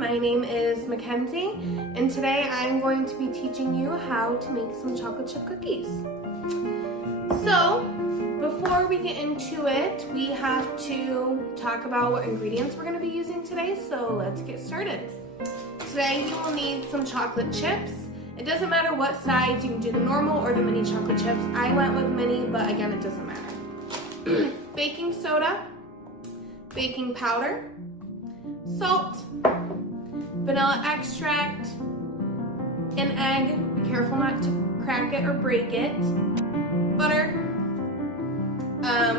my name is Mackenzie, and today I'm going to be teaching you how to make some chocolate chip cookies. So, before we get into it, we have to talk about what ingredients we're going to be using today, so let's get started. Today you will need some chocolate chips. It doesn't matter what size, you can do the normal or the mini chocolate chips. I went with mini, but again, it doesn't matter. Baking soda, baking powder, salt, vanilla extract, an egg, be careful not to crack it or break it, butter,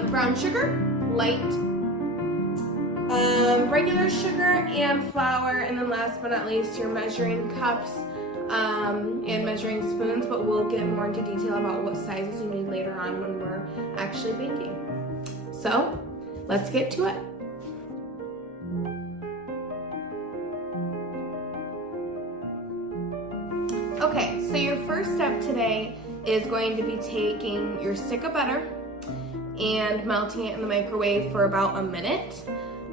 brown sugar, light, regular sugar and flour, and then last but not least your measuring cups and measuring spoons, but we'll get more into detail about what sizes you need later on when we're actually baking. So let's get to it. Okay, so your first step today is going to be taking your stick of butter and melting it in the microwave for about a minute.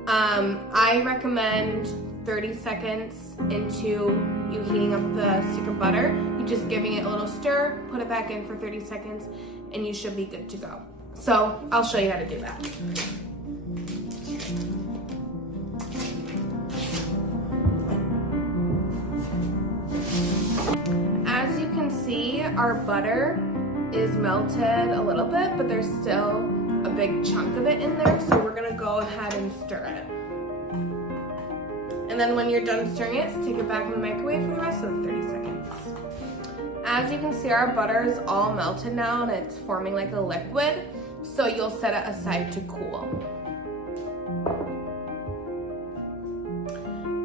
I recommend 30 seconds into you heating up the stick of butter, you just giving it a little stir, put it back in for 30 seconds, and you should be good to go. So I'll show you how to do that. As you can see, our butter is melted a little bit, but there's still a big chunk of it in there, so we're gonna go ahead and stir it. And then when you're done stirring it, take it back in the microwave for the rest of the 30 seconds. As you can see, our butter is all melted now and it's forming like a liquid, so you'll set it aside to cool.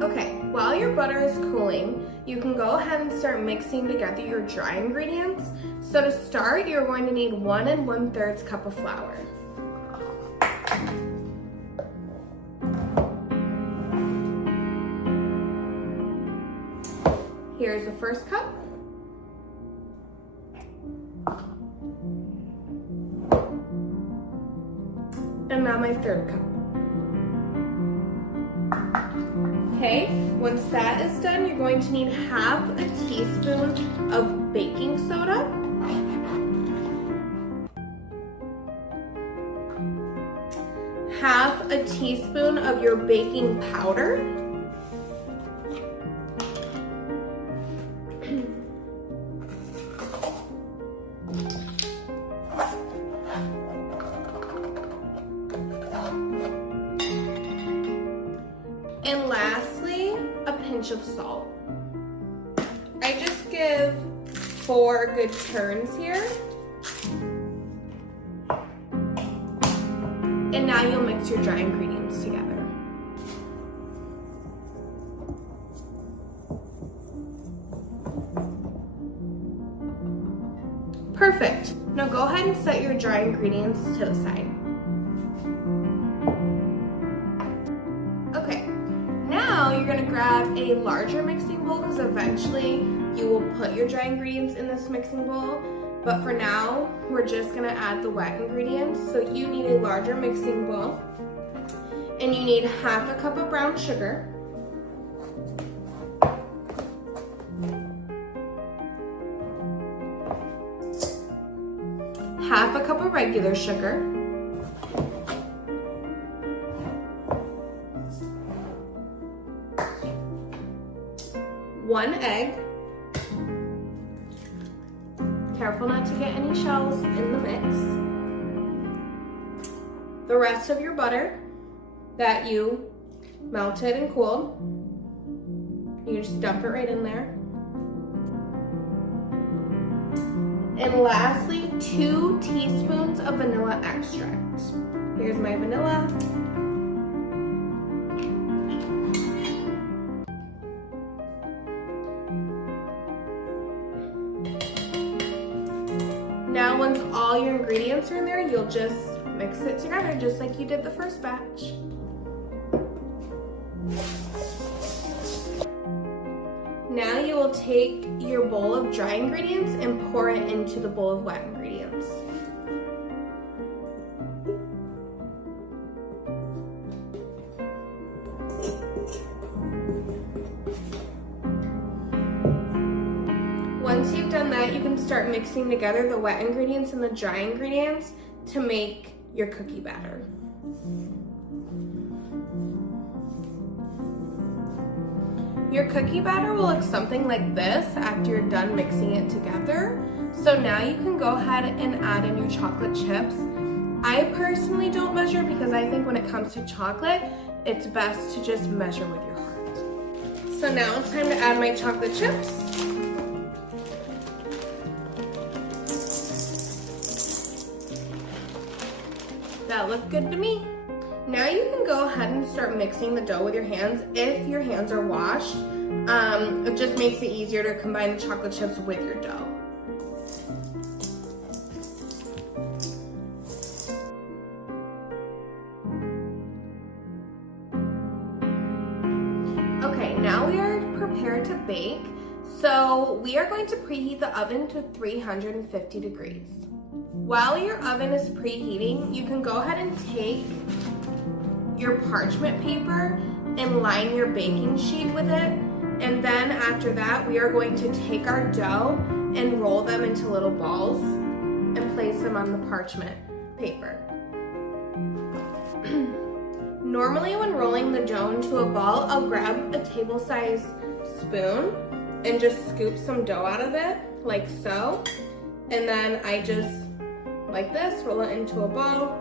Okay, while your butter is cooling, you can go ahead and start mixing together your dry ingredients. So to start, you're going to need 1 1/3 cup of flour. Here's the first cup. And now my third cup. Okay, once that is done, you're going to need 1/2 teaspoon of baking soda. Half a teaspoon of your baking powder. And lastly, a pinch of salt. I just give 4 good turns here. And now you'll mix your dry ingredients together. Perfect. Now go ahead and set your dry ingredients to the side. Okay. Now you're gonna grab a larger mixing bowl because eventually you will put your dry ingredients in this mixing bowl. But for now, we're just gonna add the wet ingredients. So you need a larger mixing bowl and you need 1/2 cup of brown sugar. Half a cup of regular sugar. 1 egg. Careful not to get any shells in the mix. The rest of your butter that you melted and cooled. You just dump it right in there. And lastly, 2 teaspoons of vanilla extract. Here's my vanilla. Now once all your ingredients are in there, you'll just mix it together just like you did the first batch. Now you will take your bowl of dry ingredients and pour it into the bowl of wet ingredients. once you've done that, you can start mixing together the wet ingredients and the dry ingredients to make your cookie batter. Your cookie batter will look something like this after you're done mixing it together. So now you can go ahead and add in your chocolate chips. I personally don't measure because I think when it comes to chocolate, it's best to just measure with your heart. So now it's time to add my chocolate chips. That looked good to me. Now you can go ahead and start mixing the dough with your hands if your hands are washed. It just makes it easier to combine the chocolate chips with your dough. Okay, now we are prepared to bake. So we are going to preheat the oven to 350 degrees. While your oven is preheating, you can go ahead and take your parchment paper and line your baking sheet with it. And then after that, we are going to take our dough and roll them into little balls and place them on the parchment paper. Normally when rolling the dough into a ball, I'll grab a table-sized spoon and just scoop some dough out of it, like so. And then I just, like this, roll it into a ball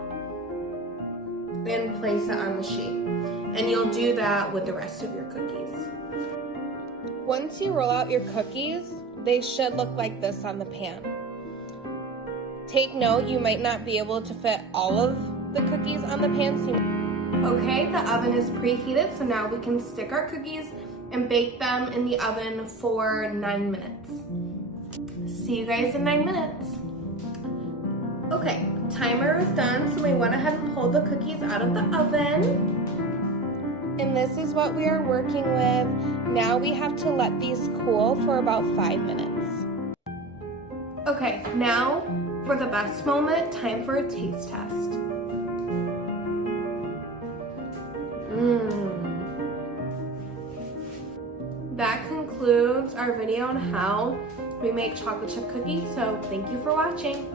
and place it on the sheet. And you'll do that with the rest of your cookies. Once you roll out your cookies, they should look like this on the pan. Take note, you might not be able to fit all of the cookies on the pan. Okay, the oven is preheated, so now we can stick our cookies and bake them in the oven for 9 minutes. See you guys in 9 minutes. Okay, timer is done, so we went ahead and pulled the cookies out of the oven. And this is what we are working with. Now we have to let these cool for about 5 minutes. Okay, now for the best moment, time for a taste test. That concludes our video on how we make chocolate chip cookies, so thank you for watching.